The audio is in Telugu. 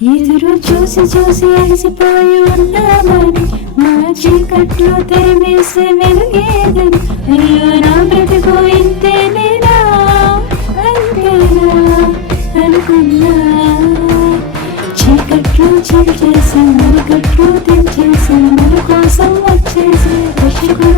ఎదురు చూసి చూసి అలసిపోయి ఉన్నామని మా చీకట్లో తెరవేసే వెలుగేదని అయ్యో నా బ్రతుకు ఇంతేనేనా అంతేనా అనుకున్నా. చీకట్లో చీల్చేసి మరికట్లో తెంచేసి మన కోసం వచ్చేసి రక్షకుడు